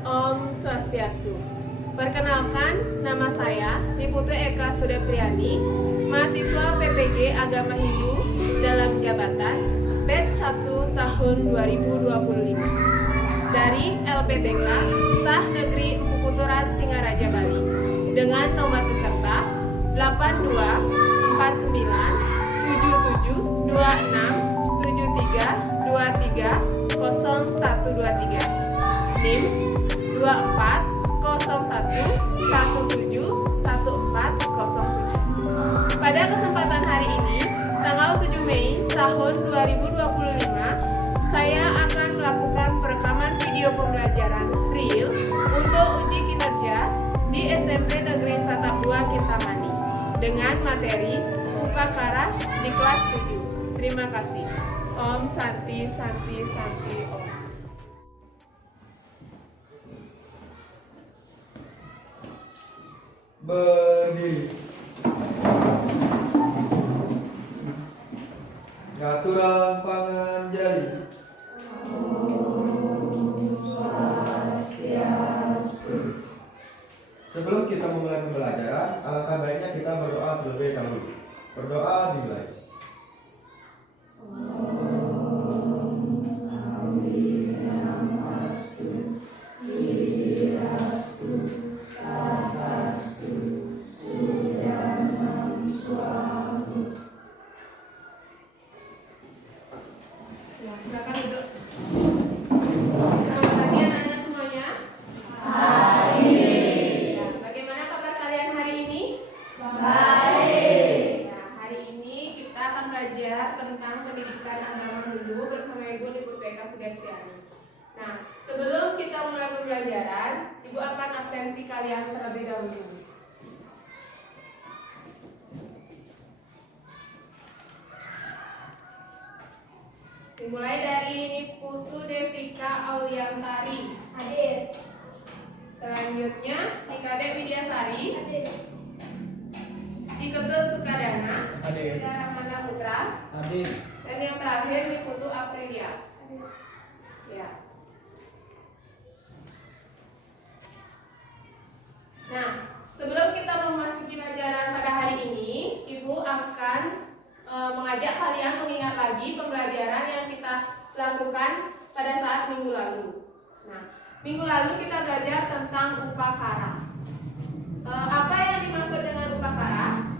Om Swastiastu. Perkenalkan, nama saya Niputu Eka Sudepriani, mahasiswa PPG Agama Hindu dalam jabatan batch 1 tahun 2025 dari LPTK Staf Negeri Empu Puturan Singaraja Bali dengan nomor peserta 82497623230123 NIM 2401171407. Pada kesempatan hari ini, tanggal 7 Mei tahun 2025, saya akan melakukan perekaman video pembelajaran real untuk uji kinerja di SMP Negeri Satap 2 Kintamani dengan materi Upakara di kelas 7. Terima kasih. Om Santi Santi Santi Om. Berdiri. Aturan panganjali. Sebelum kita memulai pembelajaran, alangkah baiknya kita berdoa terlebih dahulu. Berdoa dimulai. Ya, silakan duduk. Selamat pagi anak-anak semuanya. Ya, bagaimana kabar kalian hari ini? Baik. Ya, hari ini kita akan belajar tentang pendidikan agama Hindu bersama Ibu Niputu Eka Sudepriani. Nah, sebelum kita mulai pembelajaran, Ibu akan absensi kalian terlebih dahulu. Dimulai dari Niputu Devika Auliantari. Hadir. Selanjutnya Nikadek Widyasari. Hadir. Iketut Sukadana. Hadir. Ida Ramana Putra. Hadir. Dan yang terakhir Niputu Aprilia. Ya. Nah, sebelum kita memasuki pelajaran pada hari ini, Ibu akan mengajak kalian mengingat lagi pembelajaran yang kita lakukan pada saat minggu lalu. Nah, minggu lalu kita belajar tentang upakara. Apa yang dimaksud dengan upakara?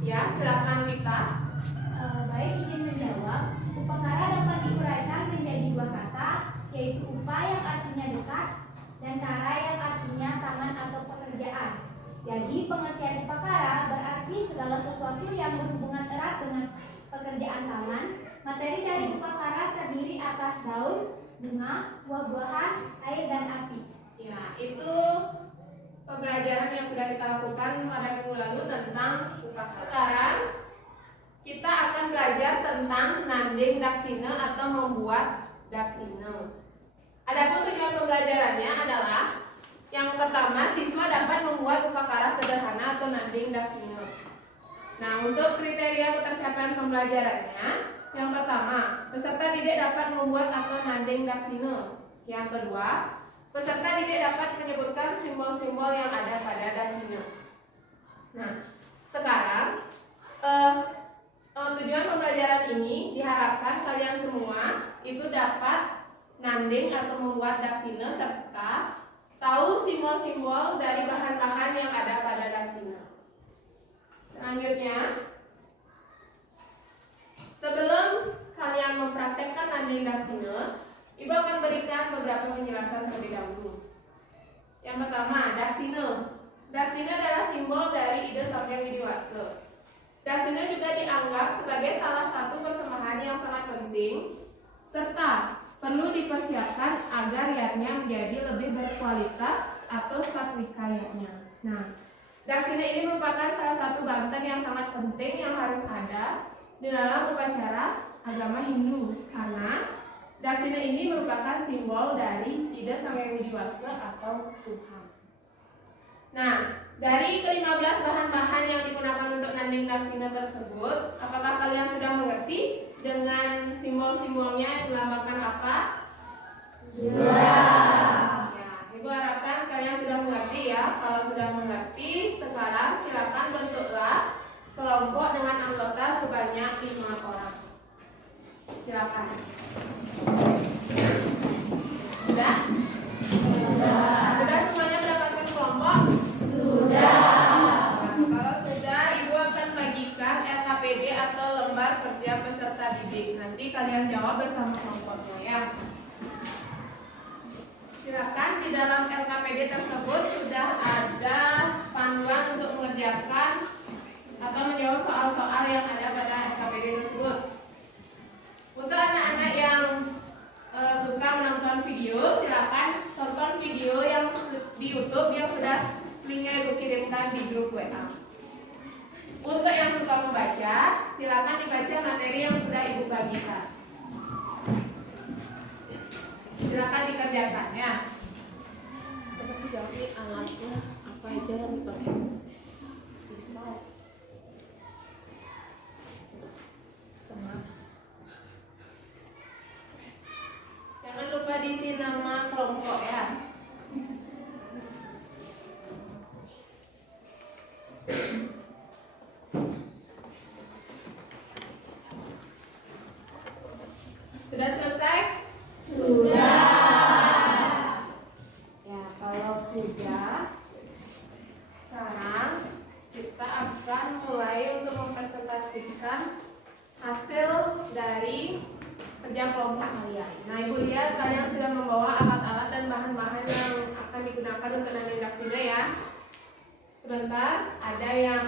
Ya, silakan Wita. Baik, izin menjawab. Upakara dapat diuraikan menjadi dua kata, yaitu upa yang artinya dekat dan kara yang artinya tangan atau pekerjaan. Jadi pengertian upakara berarti segala sesuatu yang berhubungan erat dengan pekerjaan tangan. Materi dari upakara terdiri atas daun, bunga, buah-buahan, air, dan api. Ya, itu pembelajaran yang sudah kita lakukan pada minggu lalu tentang upakara. Sekarang kita akan belajar tentang nanding daksina atau membuat daksina. Adapun tujuan pembelajarannya adalah yang pertama, siswa dapat membuat upakara sederhana atau nanding daksina. Nah, untuk kriteria ketercapaian pembelajarannya, yang pertama, peserta didik dapat membuat atau nanding daksina. Yang kedua, peserta didik dapat menyebutkan simbol-simbol yang ada pada daksina. Nah, sekarang tujuan pembelajaran ini diharapkan kalian semua itu dapat nanding atau membuat daksina serta tahu simbol-simbol dari bahan-bahan yang ada pada daksina. Selanjutnya, sebelum kalian mempraktekkan nanding daksina, Ibu akan berikan beberapa penjelasan terlebih dahulu. Yang pertama, daksina. Daksina adalah simbol dari Ida Samya Widiwasa. Daksina juga dianggap sebagai salah satu persembahan yang sangat penting serta perlu dipersiapkan agar yatnya menjadi lebih berkualitas atau satwika yatnya. Nah, daksina ini merupakan salah satu banten yang sangat penting yang harus ada di dalam upacara agama Hindu karena daksina ini merupakan simbol dari Ida Samya Widiwasa atau Tuhan. Nah, dari ke-15 bahan-bahan yang digunakan untuk nanding daksina tersebut, apakah kalian sudah mengerti dengan simbol-simbolnya yang melambangkan apa? Sudah. KPD tersebut sudah ada panduan untuk mengerjakan atau menjawab soal-soal yang ada pada KPD tersebut. Untuk anak-anak yang suka menonton video, silakan tonton video yang di YouTube yang sudah linknya Ibu kirimkan di grup WA. Untuk yang suka membaca, silakan dibaca materi yang sudah Ibu bagikan. Silakan dikerjakan ya. Seperti jawab ini alatnya apa aja yang dipakai? Pisau, semak. Jangan lupa diisi nama kelompok ya. Sudah selesai? Sudah. Ya, kalau sudah, sekarang kita akan mulai untuk mempresentasikan hasil dari kerja kelompok kalian. Nah, Ibu lihat kalian sudah membawa alat-alat dan bahan-bahan yang akan digunakan untuk nanti daksina ya. Sebentar, ada yang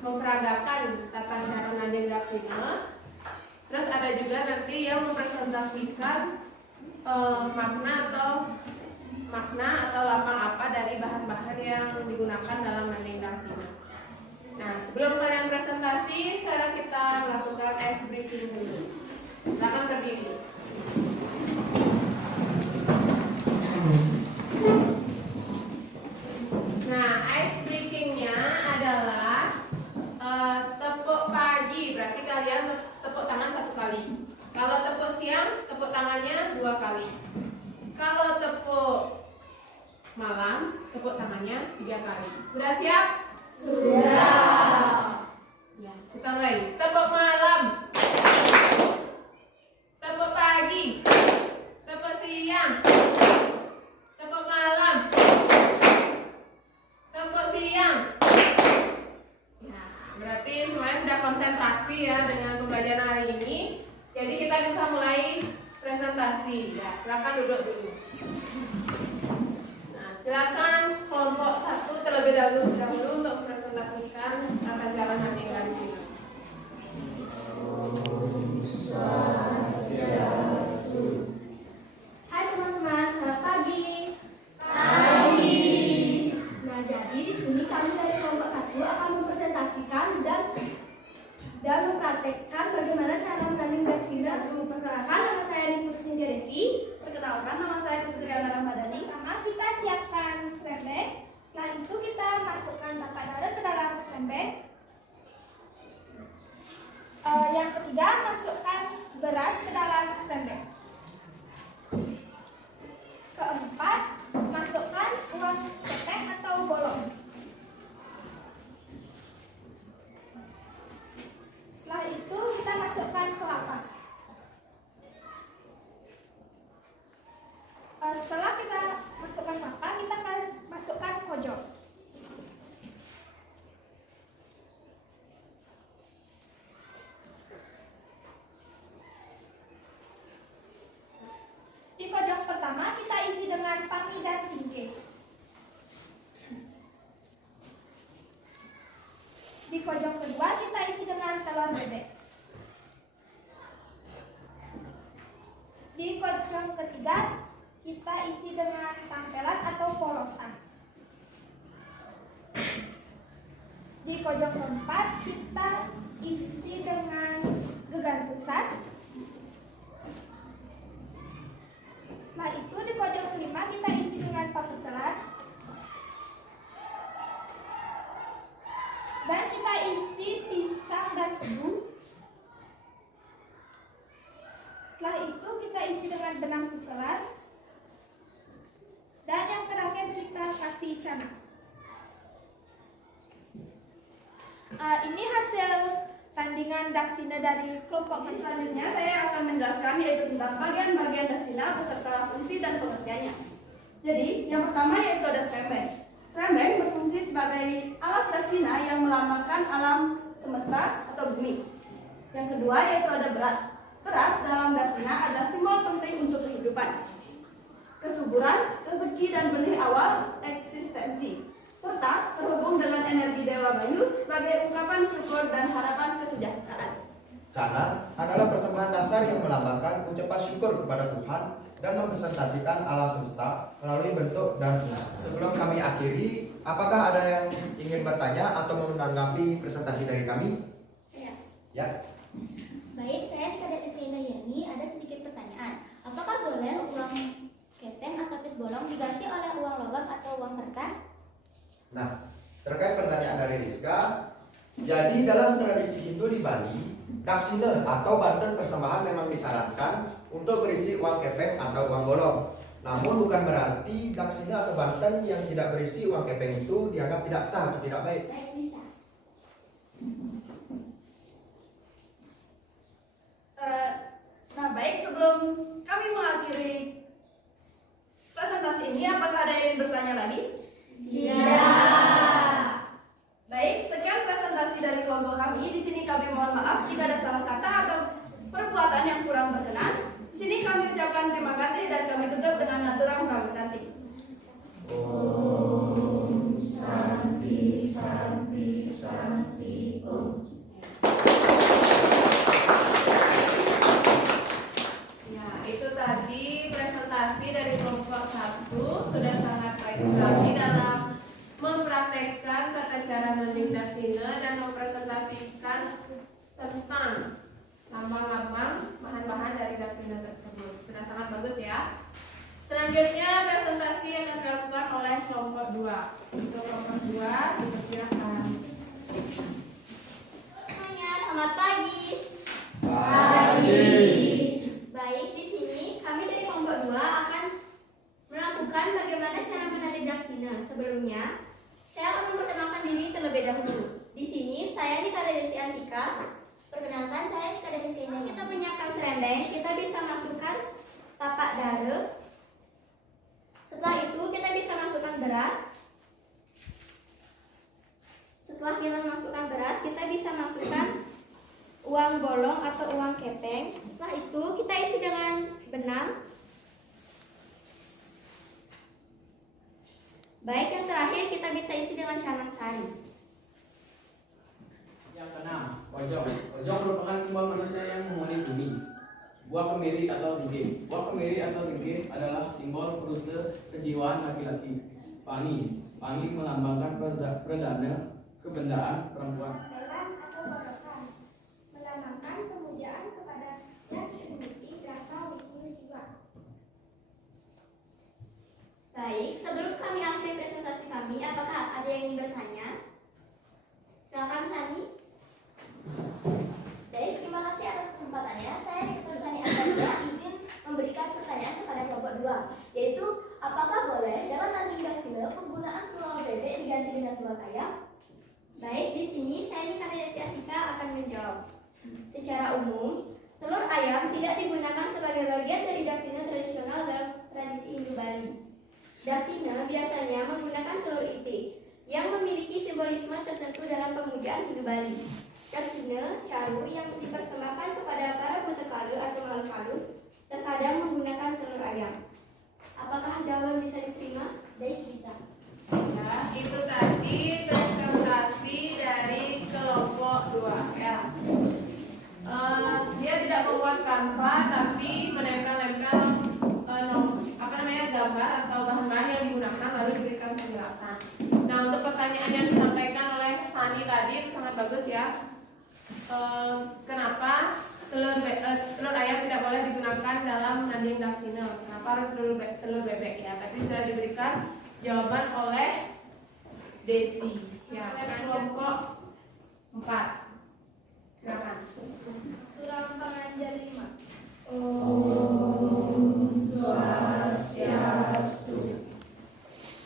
memperagakan tata cara nanti daksina. Terus ada juga nanti yang mempresentasikan makna atau lambang apa dari bahan-bahan yang digunakan dalam nanti daksina. Nah, sebelum kalian presentasi, sekarang kita lakukan ice breaking dulu. Silakan berdiri. Nah, ice breakingnya adalah tepuk pagi, berarti kalian tepuk tangan 1 kali. Kalau tepuk siang, tepuk tangannya 2 kali. Kalau tepuk malam, tepuk tangannya 3 kali. Sudah siap? Sudah. Ya, kita mulai. Tepuk malam. Tepuk pagi. Tepuk siang. Tepuk malam. Tepuk siang. Ya, berarti semuanya sudah konsentrasi ya dengan pembelajaran hari ini. Jadi kita bisa mulai presentasi. Ya, silakan duduk dulu. Nah, silakan kelompok 1 terlebih dahulu untuk mempresentasikan tata cara nanti lagi. Hai teman-teman, selamat pagi. Nah, jadi di sini kami dari kelompok 1 akan mempresentasikan dan mempraktekkan bagaimana cara menanding daksina. Perkenalkan, nama saya Putri Cynthia Devi. Perkenalkan, nama saya Putri Ana Ramadhani. Pertama kita siapkan scramble. Setelah itu kita masukkan tapak dada ke dalam scramble. Yang ketiga, masukkan beras ke dalam scramble. Keempat, masukkan uang kepeng atau bolong. Setelah itu kita masukkan kelapa. Setelah kita masukkan kelapa, kita akan masukkan kojok. Di kojok pertama kita isi dengan pangi dan tinggi. Di kojok kedua kita isi dengan telur bebek. Di kojok ketiga kita isi dengan tampelan atau polosan. Di kojok keempat kita isi dengan gegantusan. Setelah itu di kojok kelima kita isi dengan paku selat. Dan kita isi pisang dan tebu. Setelah itu kita isi dengan benang puteran. Dan yang terakhir kita kasih canang. Ini hasil tandingan daksina dari kelompok kami. Selanjutnya saya akan menjelaskan yaitu tentang bagian-bagian daksina beserta fungsi dan pengertiannya. Jadi, yang pertama yaitu ada scrambeng. Scrambeng berfungsi sebagai alas daksina yang melambangkan alam semesta atau bumi. Yang kedua yaitu ada beras. Beras dalam daksina adalah simbol penting untuk kehidupan. kesuburan, rezeki dan benih awal eksistensi, serta terhubung dengan energi Dewa Bayu sebagai ungkapan syukur dan harapan kesejahteraan. Canda adalah persembahan dasar yang melambangkan ucapan syukur kepada Tuhan dan mempresentasikan alam semesta melalui bentuk dan bunga. Sebelum kami akhiri, apakah ada yang ingin bertanya atau menanggapi presentasi dari kami? Saya. Ya. Baik, saya di Kadek SK Indah Yani ada sedikit pertanyaan. Apakah boleh uang kepeng atau pis bolong diganti oleh uang logam atau uang kertas? Nah, terkait pertanyaan dari Rizka, jadi dalam tradisi Hindu di Bali, daksina atau bantuan persembahan memang disyaratkan untuk berisi uang kepeng atau uang bolong. Namun bukan berarti daksina atau bantuan yang tidak berisi uang kepeng itu dianggap tidak sah atau tidak baik. Baik, bisa. Nah baik, sebelum kami mengakhiri presentasi ini, apakah ada yang bertanya lagi? Tidak. Baik, sekian presentasi dari kelompok kami. Di sini kami mohon maaf jika ada salah kata atau perbuatan yang kurang berkenan. Di sini kami ucapkan terima kasih dan kami tutup dengan naturam Pramusanti. Om Santi, Santi, Santi, Om. Ya, itu tadi presentasi dari kelompok 1 sudah sangat baik sekali dalam mempraktekkan tata cara mending dasina dan mempresentasikan tentang lambang-lambang bahan-bahan dari dasina tersebut. Sudah sangat bagus ya. Selanjutnya presentasi akan dilakukan oleh kelompok 2. Untuk kelompok 2 dipersilakan. Semuanya, selamat pagi. Baik, di sini kami dari kelompok 2 akan melakukan bagaimana cara menari daksina. Sebelumnya, saya akan memperkenalkan diri terlebih dahulu. Di sini saya Nika Desi Antika. Perkenalkan, saya Nika Desi Antika. Kita menyiapkan serembeng, kita bisa masukkan tapak dara. Setelah itu kita bisa masukkan beras. Setelah kita masukkan beras, kita bisa masukkan uang bolong atau uang kepeng. Setelah itu kita isi dengan benang. Baik, yang terakhir kita bisa isi dengan canang sari. Yang keenam, pojok. Pojok merupakan simbol manusia yang menghuni bumi. Buah kemiri atau ringge. Buah kemiri atau ringge adalah simbol perusa kejiwaan laki-laki. Pangi. Pangi melambangkan perdana kebendaan perempuan. Melan atau borosan melambangkan pemujaan kepada dan Trimurti Brahma Wisnu Siwa. Baik, sebelum kami akhiri presentasi kami, apakah ada yang ingin bertanya? Silakan Sani. Baik, terima kasih atas kesempatannya. Saya Dr. Sani Azalia izin memberikan pertanyaan kepada kelompok 2, yaitu apakah boleh dalam nanti daksina penggunaan telur bebek diganti dengan telur ayam? Baik, di sini saya Nika Desi Antika akan menjawab. Secara umum, telur ayam tidak digunakan sebagai bagian dari daksina tradisional dalam tradisi Hindu Bali. Daksina biasanya menggunakan telur itik yang memiliki simbolisme tertentu dalam pemujaan Hindu Bali. Daksina, caru yang dipersembahkan kepada para mutakala atau makhluk halus, terkadang menggunakan telur ayam. Apakah jawaban bisa diterima? Baik, bisa. Ya, itu tadi presentasi dari kelompok 2 ya. Dia tidak membuat kanva tapi menempel-nempel gambar atau bahan-bahan yang digunakan lalu diberikan penjelasan. Nah, untuk pertanyaan yang disampaikan oleh Sani tadi itu sangat bagus ya. Kenapa telur ayam tidak boleh digunakan dalam nanding daksina? Kenapa harus telur bebek ya? Tadi sudah diberikan jawaban oleh Desi. Ya, kelompok 4. Silakan. Tulang pengajar 5.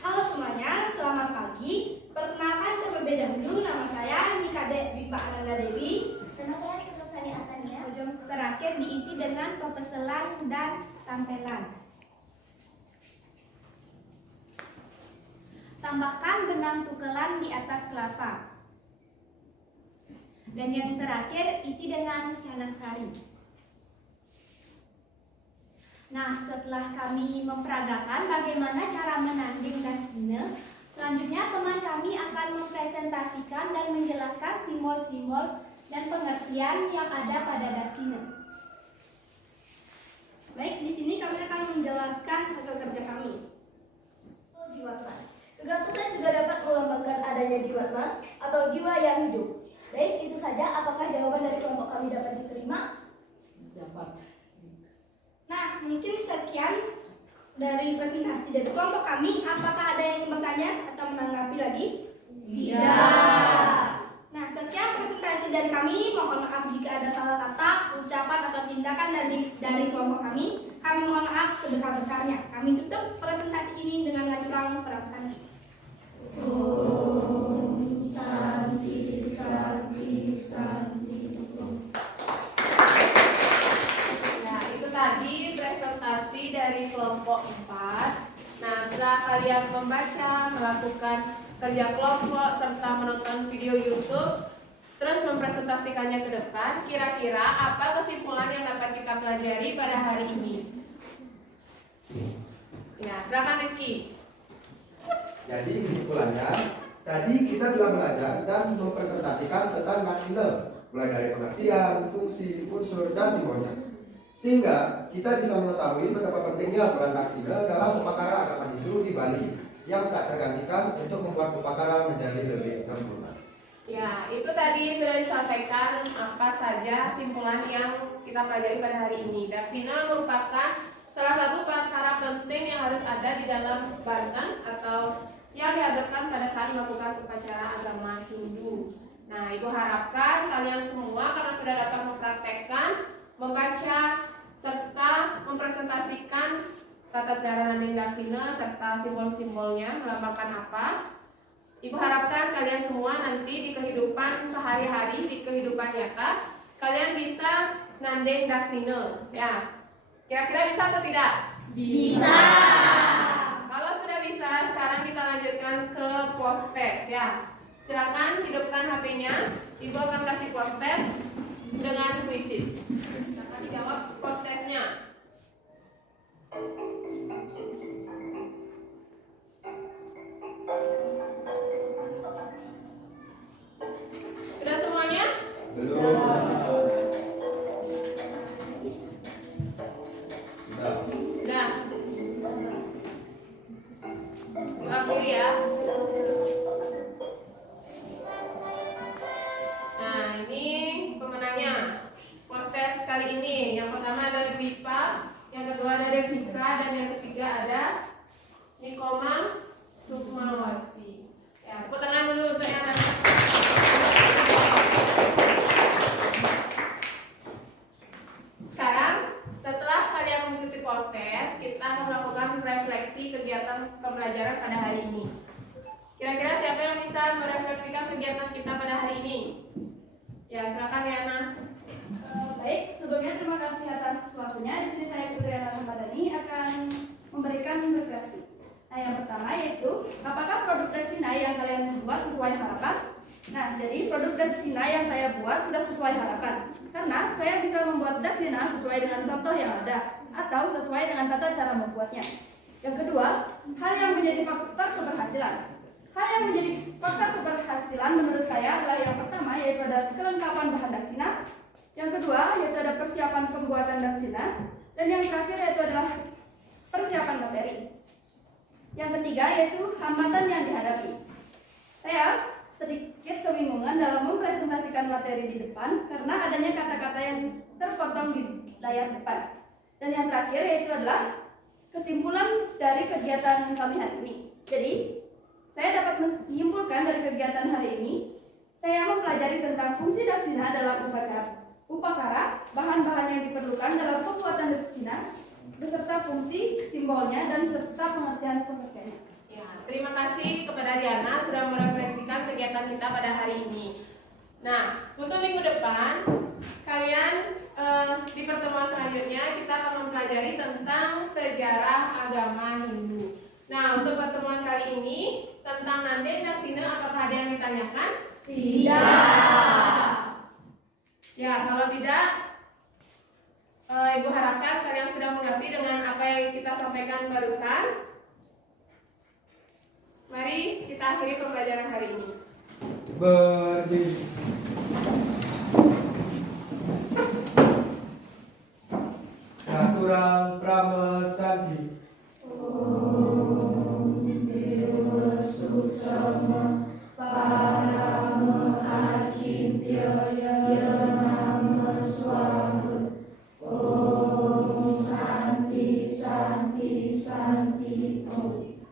Halo semuanya, selamat pagi. Perkenalkan terlebih dahulu, nama saya Nikade Bipa Ananda Dewi. Nama saya Dr. Sani Atania. Pojok terakhir diisi dengan pepeselan dan tampelan. Tambahkan benang tukelan di atas kelapa. Dan yang terakhir isi dengan canang sari. Nah, setelah kami memperagakan bagaimana cara menanding daksina, selanjutnya teman kami akan mempresentasikan dan menjelaskan simbol-simbol dan pengertian yang ada pada daksina. Baik, di sini kami akan menjelaskan hasil kerja kami. Jiwatman. Kegatusan juga dapat melambangkan adanya jiwatman atau jiwa yang hidup. Baik, itu saja. Apakah jawaban dari kelompok kami dapat diterima? Dapat. Nah, mungkin sekian dari presentasi dari kelompok kami. Apakah ada yang ingin bertanya atau menanggapi lagi? Tidak. Nah, sekian presentasi dari kami. Mohon maaf jika ada salah kata, ucapan atau tindakan dari kelompok kami. Kami mohon maaf sebesar-besarnya. Kami tutup presentasi ini dengan ngajukan perang santi. Om Santi Santi Santi. Nah, itu tadi presentasi dari kelompok 4. Nah, setelah kalian membaca, melakukan kerja kelompok, serta menonton video YouTube, terus mempresentasikannya ke depan, kira-kira apa kesimpulan yang dapat kita pelajari pada hari ini? Ya, silakan Rizky. Jadi kesimpulannya, tadi kita telah belajar dan mempresentasikan tentang daksina, mulai dari pengertian, fungsi, unsur, dan simbolnya. Sehingga kita bisa mengetahui betapa pentingnya peran daksina dalam upacara agama Hindu di Bali yang tak tergantikan untuk membuat upacara menjadi lebih sempurna. Ya, itu tadi sudah disampaikan apa saja simpulan yang kita pelajari pada hari ini. Daksina merupakan salah satu perkara penting yang harus ada di dalam Banten atau yang dihadirkan pada saat melakukan upacara agama Hindu. Nah, Ibu harapkan kalian semua karena sudah dapat mempraktekkan, membaca, serta mempresentasikan tata cara nanding daksina serta simbol-simbolnya melambangkan apa. Ibu harapkan kalian semua nanti di kehidupan sehari-hari, di kehidupan nyata, kalian bisa nanding daksina. Ya, kira-kira bisa atau tidak? Bisa. Kalau sudah bisa, sekarang kita lanjutkan ke post test ya. Silakan hidupkan HP-nya. Ibu akan kasih post test dengan quizzes. Silakan dijawab post testnya. Sudah semuanya? Belum. Sudah. Akhiri ya. Nah, ini pemenangnya. Post test kali ini. Yang pertama ada Bipa, yang kedua ada Vika, dan yang ketiga ada Nikoma Sukmawati. Ya, tepuk tangan dulu untuk yang ada. Sekarang, setelah kalian mengikuti post test, kita akan melakukan refleksi kegiatan pembelajaran pada hari ini. Kira-kira siapa yang bisa merefleksikan kegiatan kita pada hari ini? Ya, silakan Riana. Baik, sebelumnya terima kasih atas waktunya. Di sini saya Putri Ana Ramadhani akan memberikan refleksi. Nah, yang pertama yaitu apakah produk daksina yang kalian buat sesuai harapan? Nah, jadi produk daksina yang saya buat sudah sesuai harapan. Karena saya bisa membuat daksina sesuai dengan contoh yang ada atau sesuai dengan tata cara membuatnya. Yang kedua, hal yang menjadi faktor keberhasilan. Hal yang menjadi faktor keberhasilan menurut saya adalah yang pertama yaitu ada kelengkapan bahan daksina. Yang kedua yaitu ada persiapan pembuatan daksina. Dan yang terakhir yaitu adalah persiapan materi. Yang ketiga yaitu hambatan yang dihadapi. Saya sedikit kebingungan dalam mempresentasikan materi di depan karena adanya kata-kata yang terpotong di layar depan. Dan yang terakhir yaitu adalah kesimpulan dari kegiatan kami hari ini. Jadi, saya dapat menyimpulkan dari kegiatan hari ini, saya mempelajari tentang fungsi daksina dalam upacara, bahan-bahan yang diperlukan dalam pembuatan daksina, beserta fungsi, simbolnya, dan serta pengertian-pengertiannya. Ya, terima kasih kepada Diana sudah merefleksikan kegiatan kita pada hari ini. Nah, untuk minggu depan, kalian di pertemuan selanjutnya kita akan mempelajari tentang sejarah agama Hindu. Nah, untuk pertemuan kali ini tentang nanding daksina, apakah ada yang ditanyakan? Tidak. Ya, kalau tidak, Ibu harapkan kalian sudah mengerti dengan apa yang kita sampaikan barusan. Mari kita akhiri pembelajaran hari ini. Berdiri. Naturang pramesanti. Santi, Santi, Santi, Om.